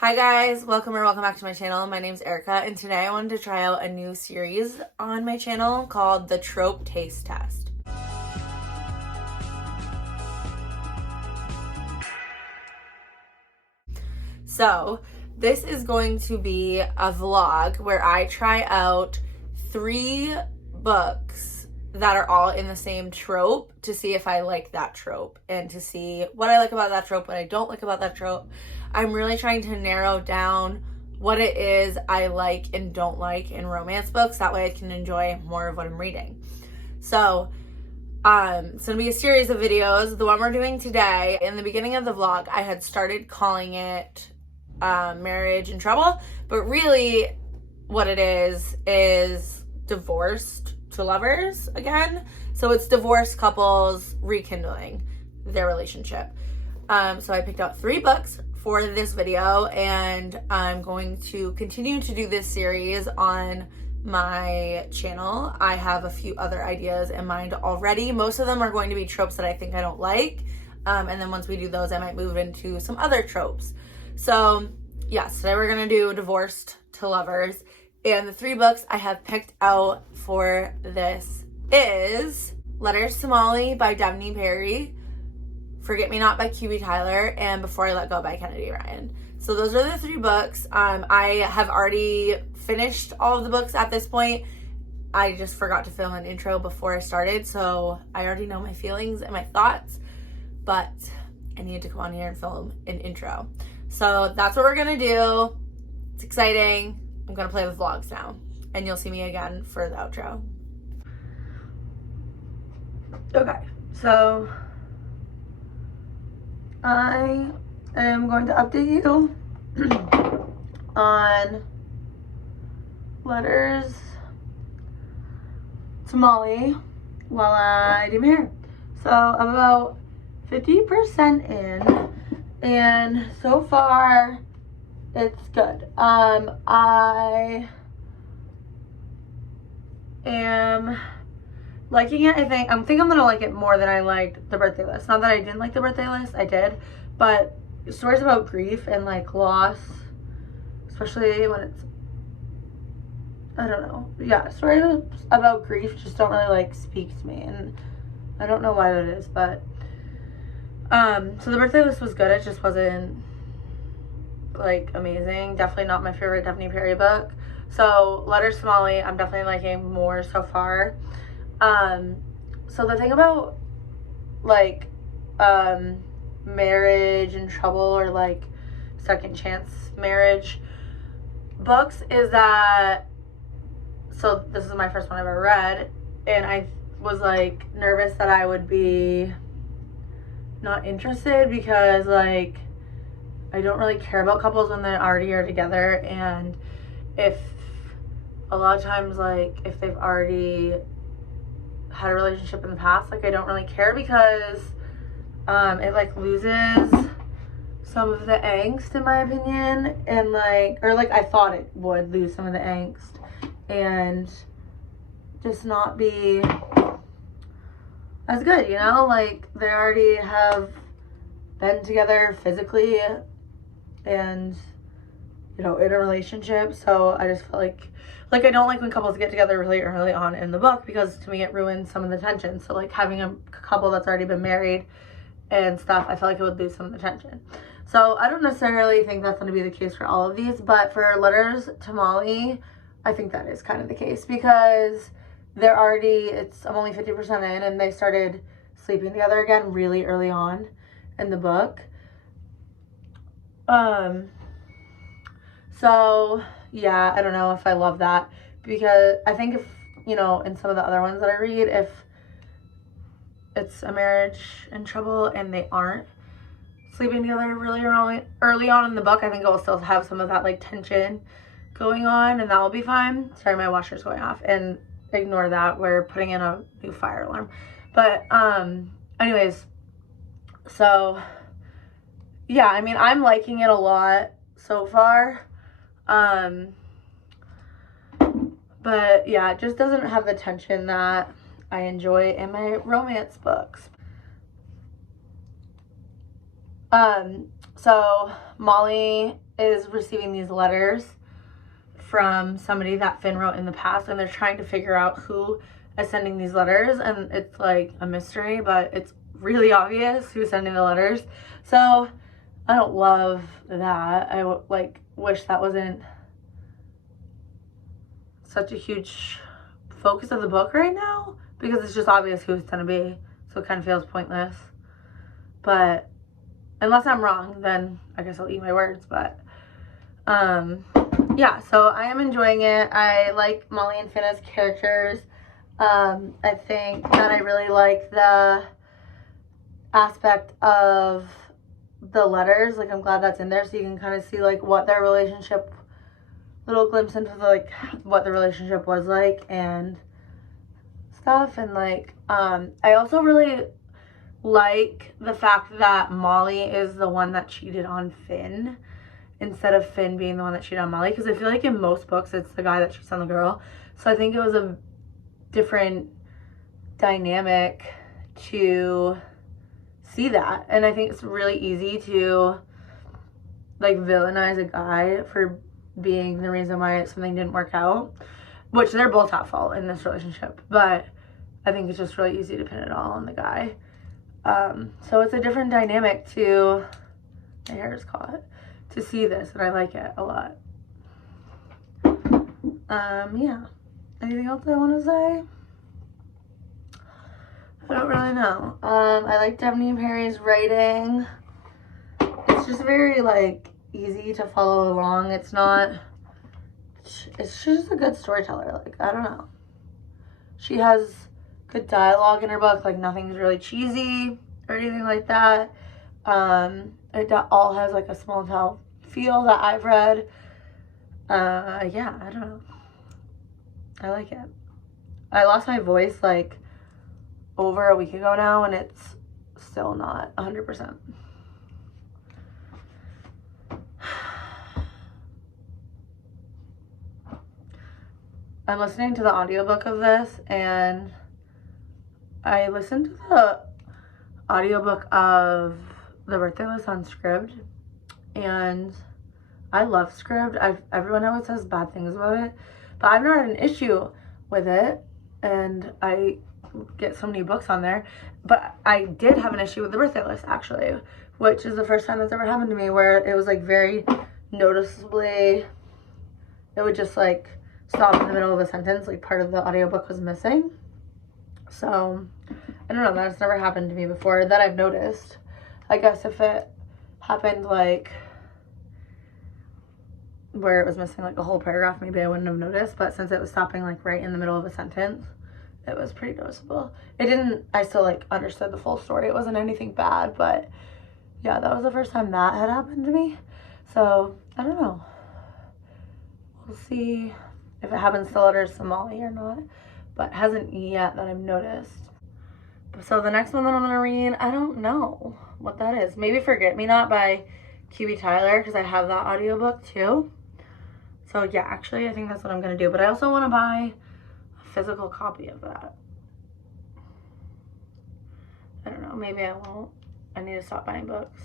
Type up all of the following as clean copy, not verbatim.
Hi guys, welcome back to my channel. My name's Erica, and today I wanted to try out a new series on my channel called the Trope Taste Test. So this is going to be a vlog where I try out 3 books that are all in the same trope to see if I like that trope and to see what I like about that trope, what I don't like about that trope. I'm really trying to narrow down what it is I like and don't like in romance books. That way I can enjoy more of what I'm reading. So it's going to be a series of videos. The one we're doing today, in the beginning of the vlog, I had started calling it Marriage in Trouble, but really what it is divorced to lovers again. So it's divorced couples rekindling their relationship. So I picked out 3 books for this video, and I'm going to continue to do this series on my channel. I have a few other ideas in mind already. Most of them are going to be tropes that I think I don't like. And then once we do those, I might move into some other tropes. So yes, today we're going to do Divorced to Lovers. And the 3 books I have picked out for this is Letters to Molly by Devney Perry, Forget Me Not by QB Tyler, and Before I Let Go by Kennedy Ryan. So those are the 3 books. I have already finished all of the books at this point. I just forgot to film an intro before I started, so I already know my feelings and my thoughts, but I need to come on here and film an intro. So that's what we're gonna do. It's exciting. I'm gonna play with vlogs now, and you'll see me again for the outro. Okay, so I am going to update you on Letters to Molly while I do my hair. So I'm about 50% in, and so far it's good. I am liking it. I think I'm gonna like it more than I liked The Birthday List. Not that I didn't like The Birthday List, I did, but stories about grief and like loss, especially when it's, I don't know, yeah, stories about grief just don't really like speak to me, and I don't know why that is, but so The Birthday List was good. It just wasn't like amazing. Definitely not my favorite Devney Perry book. So Letters to Molly, I'm definitely liking more so far. So the thing about like Marriage in Trouble or like second chance marriage books is that, so this is my first one I've ever read, and I was like nervous that I would be not interested because like I don't really care about couples when they already are together, and if a lot of times like if they've already had a relationship in the past, like I don't really care because it like loses some of the angst in my opinion, and like, or like I thought it would lose some of the angst and just not be as good, you know, like they already have been together physically and, you know, in a relationship. So I just feel like I don't like when couples get together really early on in the book, because to me it ruins some of the tension. So like having a couple that's already been married and stuff, I feel like it would lose some of the tension. So I don't necessarily think that's going to be the case for all of these, but for Letters to Molly, I think that is kind of the case, because they're already, I'm only 50% in, and they started sleeping together again really early on in the book. So yeah, I don't know if I love that, because I think if, you know, in some of the other ones that I read, if it's a marriage in trouble and they aren't sleeping together really early on in the book, I think it will still have some of that like tension going on, and that will be fine. Sorry, my washer's going off, and ignore that, we're putting in a new fire alarm. But anyways, so yeah, I mean, I'm liking it a lot so far. But yeah, it just doesn't have the tension that I enjoy in my romance books. So Molly is receiving these letters from somebody that Finn wrote in the past, and they're trying to figure out who is sending these letters, and it's like a mystery, but it's really obvious who's sending the letters. So I don't love that. I like wish that wasn't such a huge focus of the book right now, because it's just obvious who it's gonna be, so it kind of feels pointless. But unless I'm wrong, then I guess I'll eat my words. But yeah, so I am enjoying it. I like Molly and Finn as characters. I think that I really like the aspect of the letters. Like, I'm glad that's in there, so you can kind of see like what their relationship, little glimpse into the, like what the relationship was like and stuff. And like I also really like the fact that Molly is the one that cheated on Finn instead of Finn being the one that cheated on Molly, because I feel like in most books it's the guy that cheats on the girl. So I think it was a different dynamic to see that, and I think it's really easy to like villainize a guy for being the reason why something didn't work out, which they're both at fault in this relationship, but I think it's just really easy to pin it all on the guy. So it's a different dynamic to, my hair is caught, to see this, and I like it a lot. Yeah. Anything else I want to say? I don't really know. I like Devney Perry's writing. It's just very like easy to follow along. It's just a good storyteller. Like, I don't know. She has good dialogue in her book. Like, nothing's really cheesy or anything like that. It all has like a small town feel that I've read. Yeah, I don't know. I like it. I lost my voice like over a week ago now, and it's still not 100%. I'm listening to the audiobook of this, and I listened to the audiobook of The Birthday List on Scribd, and I love Scribd. Everyone always says bad things about it, but I've not had an issue with it, and I get so many books on there. But I did have an issue with The Birthday List, actually, which is the first time that's ever happened to me, where it was like very noticeably, it would just like stop in the middle of a sentence, like part of the audiobook was missing. So I don't know, that's never happened to me before that I've noticed. I guess if it happened like where it was missing like a whole paragraph, maybe I wouldn't have noticed, but since it was stopping like right in the middle of a sentence, it was pretty noticeable. I still like understood the full story. It wasn't anything bad, but yeah, that was the first time that had happened to me. So I don't know. We'll see if it happens to letters to Molly or not, but hasn't yet that I've noticed. So the next one that I'm gonna read, I don't know what that is. Maybe Forget Me Not by QB Tyler, because I have that audiobook too. So yeah, actually I think that's what I'm gonna do. But I also want to buy a physical copy of that. I don't know, maybe I won't. I need to stop buying books.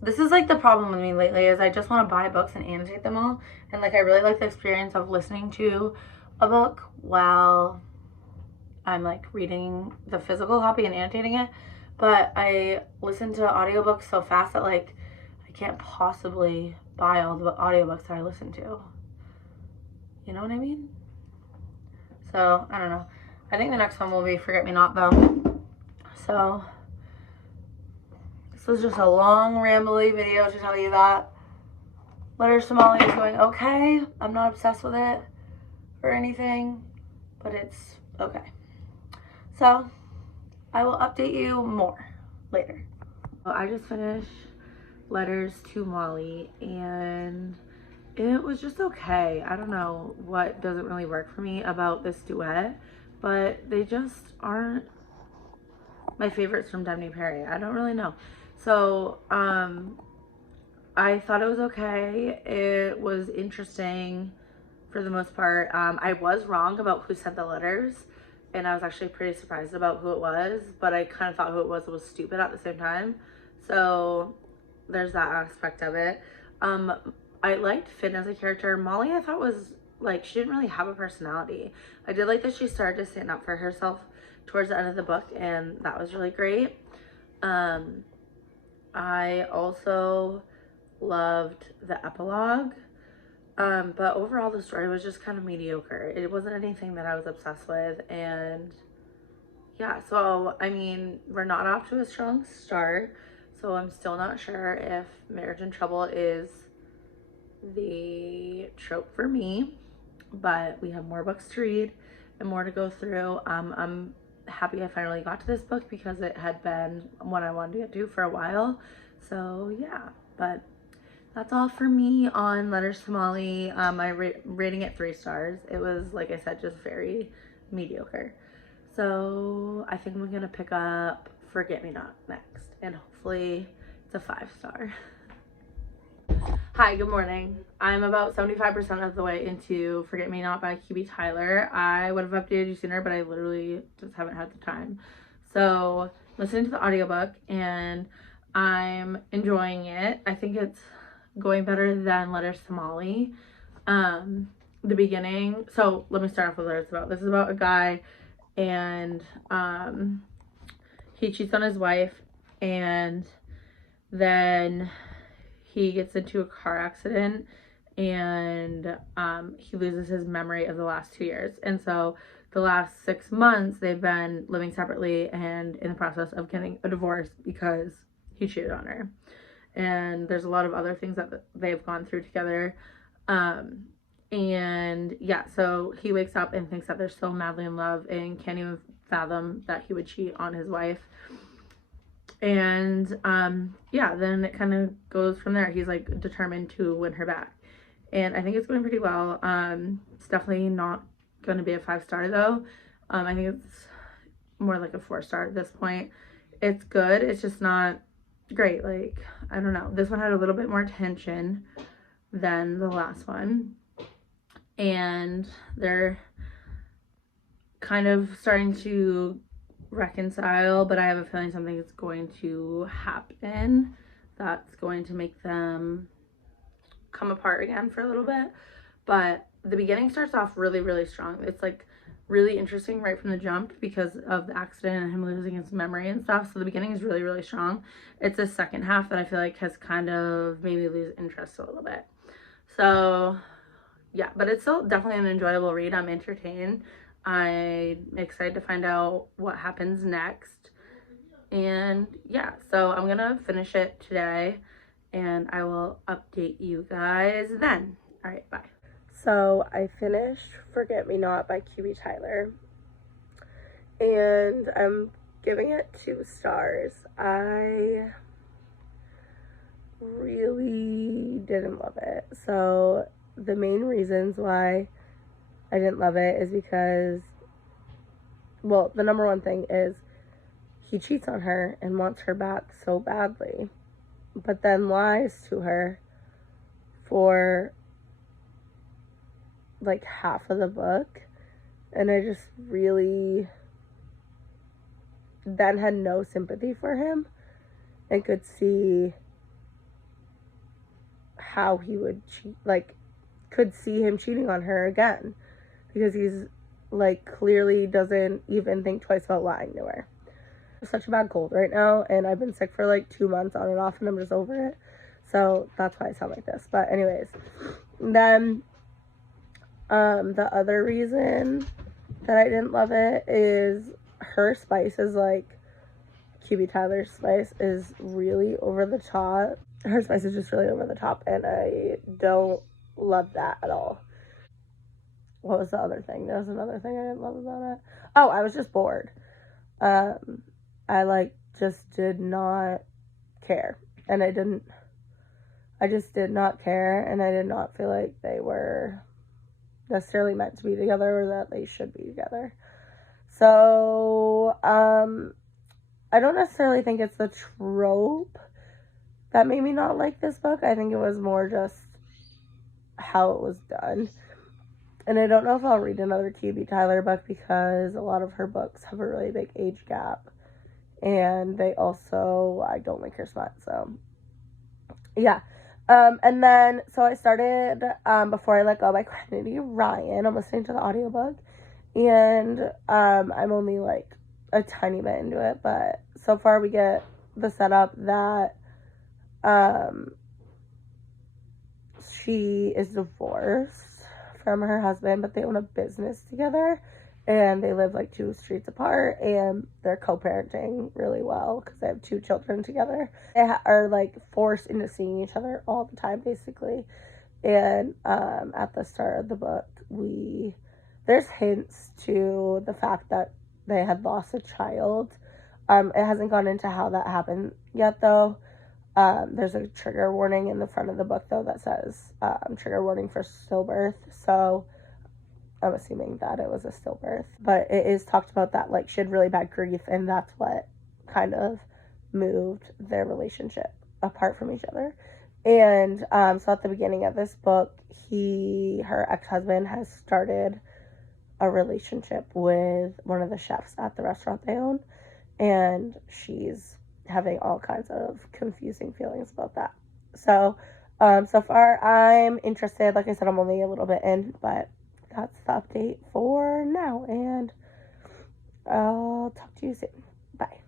This is like the problem with me lately, is I just want to buy books and annotate them all. And like I really like the experience of listening to a book while I'm like reading the physical copy and annotating it. But I listen to audiobooks so fast that like I can't possibly buy all the audiobooks that I listen to. You know what I mean? So I don't know. I think the next one will be Forget Me Not though. So this was just a long rambly video to tell you that Letters to Molly is going okay. I'm not obsessed with it or anything, but it's okay. So I will update you more later. Well, I just finished Letters to Molly, and it was just okay. I don't know what doesn't really work for me about this duet, but they just aren't my favorites from Devney Perry. I don't really know. So I thought it was okay. It was interesting for the most part. I was wrong about who sent the letters, and I was actually pretty surprised about who it was, but I kind of thought who it was stupid at the same time. So there's that aspect of it. I liked Finn as a character. Molly, I thought was like, she didn't really have a personality. I did like that she started to stand up for herself towards the end of the book, and that was really great. I also loved the epilogue. But overall the story was just kind of mediocre. It wasn't anything that I was obsessed with, and yeah, so I mean, we're not off to a strong start, so I'm still not sure if Marriage in Trouble is the trope for me, but we have more books to read and more to go through. I'm happy I finally got to this book because it had been one I wanted to get to for a while. So yeah, but that's all for me on Letters to Molly. Rating it 3 stars. It was, like I said, just very mediocre. So I think I'm gonna pick up Forget Me Not next, and hopefully it's a 5-star. Hi, good morning. I'm about 75% of the way into Forget Me Not by QB Tyler. I would have updated you sooner, but I literally just haven't had the time. So listening to the audiobook, and I'm enjoying it. I think it's going better than Letters to Molly. The beginning, so let me start off with what it's about. This is about a guy, and he cheats on his wife, and then he gets into a car accident, and he loses his memory of the last 2 years. And so the last 6 months they've been living separately and in the process of getting a divorce because he cheated on her. And there's a lot of other things that they've gone through together. And yeah, so he wakes up and thinks that they're so madly in love and can't even fathom that he would cheat on his wife. And yeah, then it kind of goes from there. He's like determined to win her back, and I think it's going pretty well. It's definitely not going to be a 5-star though. I think it's more like a 4-star at this point. It's good, it's just not great. Like, I don't know, this one had a little bit more tension than the last one, and they're kind of starting to reconcile, but I have a feeling something is going to happen that's going to make them come apart again for a little bit. But the beginning starts off really, really strong. It's like really interesting right from the jump because of the accident and him losing his memory and stuff. So the beginning is really, really strong. It's the second half that I feel like has kind of made me lose interest a little bit. So yeah, but it's still definitely an enjoyable read. I'm entertained. I'm excited to find out what happens next. And yeah, so I'm gonna finish it today, and I will update you guys then. All right, bye. So I finished Forget Me Not by QB Tyler, and I'm giving it 2 stars. I really didn't love it. So the main reasons why I didn't love it is because, well, the number one thing is he cheats on her and wants her back so badly, but then lies to her for like half of the book, and I just really then had no sympathy for him and could see how he would cheat, like could see him cheating on her again, because he's like clearly doesn't even think twice about lying to her. It's such a bad cold right now, and I've been sick for like 2 months on and off, and I'm just over it. So that's why I sound like this. But anyways, then the other reason that I didn't love it is her spice is like, QB Tyler's spice is really over the top. Her spice is just really over the top, and I don't love that at all. What was the other thing? There was another thing I didn't love about it. Oh, I was just bored. I like just did not care, and I just did not care, and I did not feel like they were necessarily meant to be together or that they should be together. So I don't necessarily think it's the trope that made me not like this book. I think it was more just how it was done. And I don't know if I'll read another QB Tyler book because a lot of her books have a really big age gap, and they also, I don't like her smut, so Yeah. And then, so I started, Before I Let Go by Kennedy Ryan. I'm listening to the audiobook. And I'm only like a tiny bit into it. But so far we get the setup that she is divorced from her husband, but they own a business together. And they live like 2 streets apart, and they're co-parenting really well because they have 2 children together. They are like forced into seeing each other all the time, basically. And at the start of the book, there's hints to the fact that they had lost a child. It hasn't gone into how that happened yet, though. There's a trigger warning in the front of the book, though, that says trigger warning for stillbirth. So I'm assuming that it was a stillbirth. But it is talked about that, like, she had really bad grief, and that's what kind of moved their relationship apart from each other. And so at the beginning of this book, her ex-husband has started a relationship with one of the chefs at the restaurant they own. And she's having all kinds of confusing feelings about that. So, so far I'm interested. Like I said, I'm only a little bit in, but that's the update for now, and I'll talk to you soon. Bye.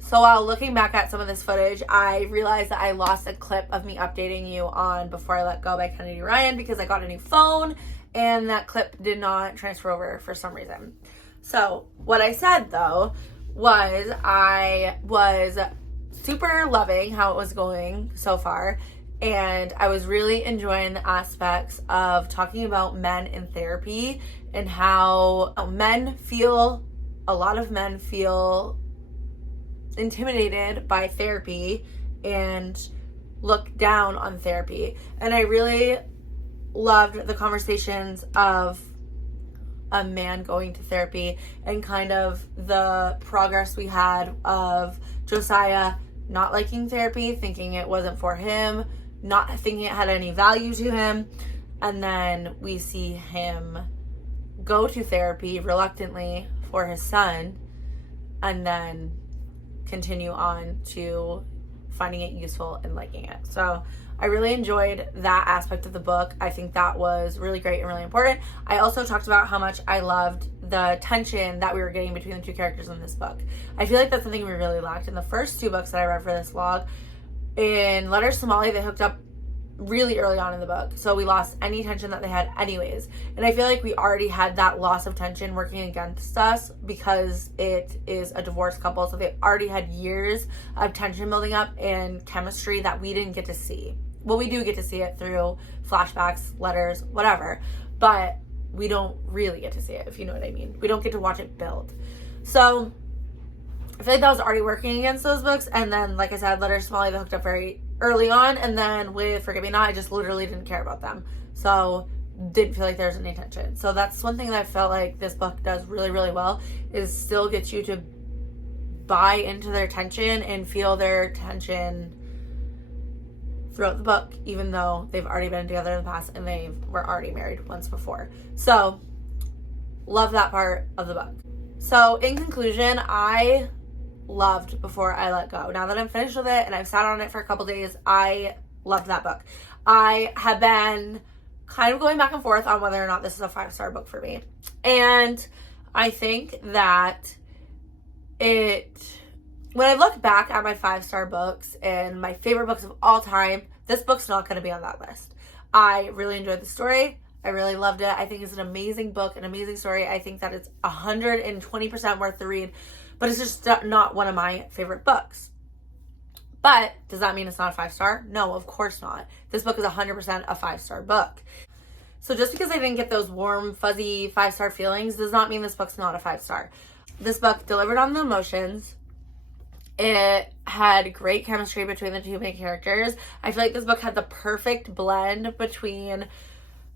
So while looking back at some of this footage, I realized that I lost a clip of me updating you on Before I Let Go by Kennedy Ryan because I got a new phone and that clip did not transfer over for some reason. So what I said though was I was super loving how it was going so far, and I was really enjoying the aspects of talking about men in therapy and how a lot of men feel intimidated by therapy and look down on therapy. And I really loved the conversations of a man going to therapy and kind of the progress we had of Josiah not liking therapy, thinking it wasn't for him, not thinking it had any value to him, and then we see him go to therapy reluctantly for his son, and then continue on to finding it useful and liking it. So I really enjoyed that aspect of the book. I think that was really great and really important. I also talked about how much I loved the tension that we were getting between the 2 characters in this book. I feel like that's something we really lacked in the first 2 books that I read for this vlog. In Letters to Molly, they hooked up really early on in the book, so we lost any tension that they had anyways, and I feel like we already had that loss of tension working against us because it is a divorced couple, so they already had years of tension building up and chemistry that we didn't get to see. Well, we do get to see it through flashbacks, letters, whatever, but we don't really get to see it, if you know what I mean. We don't get to watch it build. So I feel like that was already working against those books. And then, like I said, Letters to Molly, they hooked up very early on, and then with Forgive Me Not, I just literally didn't care about them, so didn't feel like there was any tension. So that's one thing that I felt like this book does really, really well, is still get you to buy into their tension and feel their tension throughout the book, even though they've already been together in the past and they were already married once before. So love that part of the book. So in conclusion, I loved Before I Let Go. Now that I'm finished with it and I've sat on it for a couple days, I loved that book. I have been kind of going back and forth on whether or not this is a 5-star book for me. And I think that when I look back at my 5-star books and my favorite books of all time, this book's not going to be on that list. I really enjoyed the story. I really loved it. I think it's an amazing book, an amazing story. I think that it's 120% worth the read, but it's just not one of my favorite books. But does that mean it's not a 5-star? No, of course not. This book is 100% a 5-star book. So just because I didn't get those warm, fuzzy 5-star feelings does not mean this book's not a 5-star. This book delivered on the emotions. It had great chemistry between the 2 main characters. I feel like this book had the perfect blend between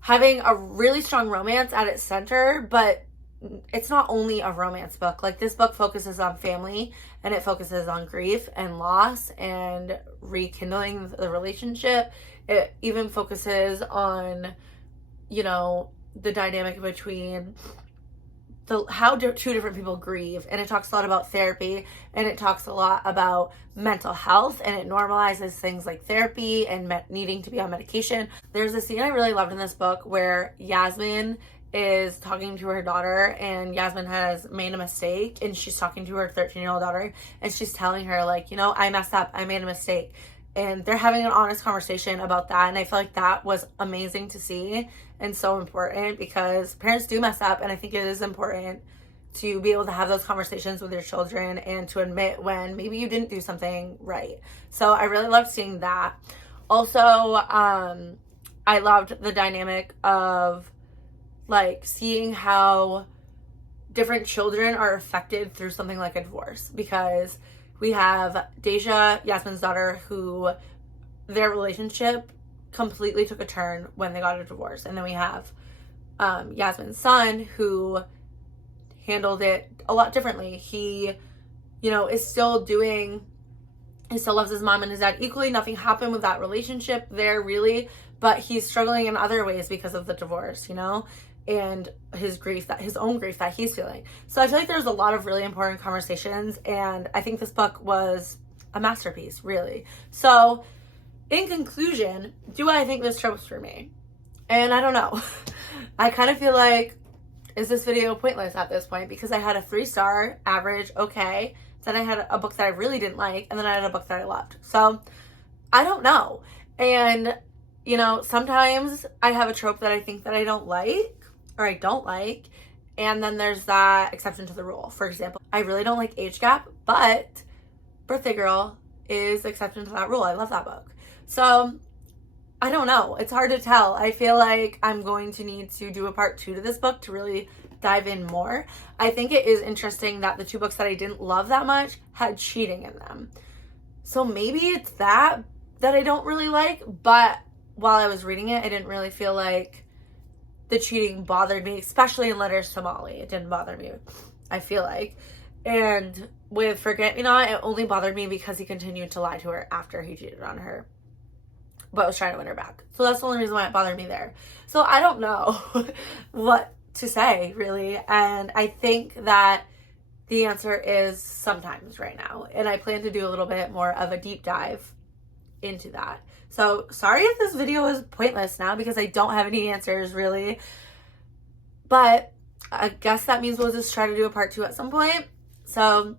having a really strong romance at its center, but it's not only a romance book. Like, this book focuses on family, and it focuses on grief and loss and rekindling the relationship. It even focuses on, you know, the dynamic between two different people grieve, and it talks a lot about therapy, and it talks a lot about mental health, and it normalizes things like therapy and needing to be on medication. There's a scene I really loved in this book where Yasmin is talking to her daughter, and Yasmin has made a mistake, and she's talking to her 13-year-old daughter, and she's telling her, like, you know, I messed up, I made a mistake, and they're having an honest conversation about that. And I feel like that was amazing to see and so important, because parents do mess up, and I think it is important to be able to have those conversations with your children and to admit when maybe you didn't do something right. So I really loved seeing that. Also, I loved the dynamic of like seeing how different children are affected through something like a divorce, because we have Deja, Yasmin's daughter, who their relationship completely took a turn when they got a divorce. And then we have Yasmin's son, who handled it a lot differently. He, you know, is still doing, he still loves his mom and his dad equally. Nothing happened with that relationship there, really, but he's struggling in other ways because of the divorce, you know, and his grief, that his own grief that he's feeling. So I feel like there's a lot of really important conversations, and I think this book was a masterpiece, really. So in conclusion, do I think this trope's for me? And I don't know. I kind of feel like, is this video pointless at this point? Because I had a 3-star average, okay. Then I had a book that I really didn't like, and then I had a book that I loved. So I don't know. And, you know, sometimes I have a trope that I think that I don't like, or I don't like, and then there's that exception to the rule. For example, I really don't like Age Gap, but Birthday Girl is exception to that rule. I love that book. So I don't know. It's hard to tell. I feel like I'm going to need to do a part 2 to this book to really dive in more. I think it is interesting that the 2 books that I didn't love that much had cheating in them. So maybe it's that I don't really like, but while I was reading it, I didn't really feel like the cheating bothered me, especially in Letters to Molly. It didn't bother me, I feel like. And with Forget Me Not, it only bothered me because he continued to lie to her after he cheated on her, but was trying to win her back. So that's the only reason why it bothered me there. So I don't know what to say, really. And I think that the answer is sometimes right now. And I plan to do a little bit more of a deep dive into that. So sorry if this video is pointless now, because I don't have any answers, really. But I guess that means we'll just try to do a part 2 at some point. So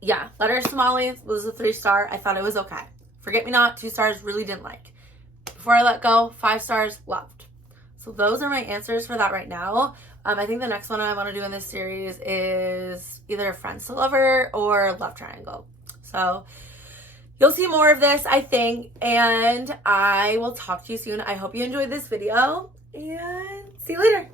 yeah, Letters to Molly was a 3-star. I thought it was okay. Forget Me Not, 2 stars, really didn't like. Before I Let Go, 5 stars, loved. So those are my answers for that right now. I think the next one I want to do in this series is either Friends to Lover or Love Triangle. So you'll see more of this, I think, and I will talk to you soon. I hope you enjoyed this video, and see you later.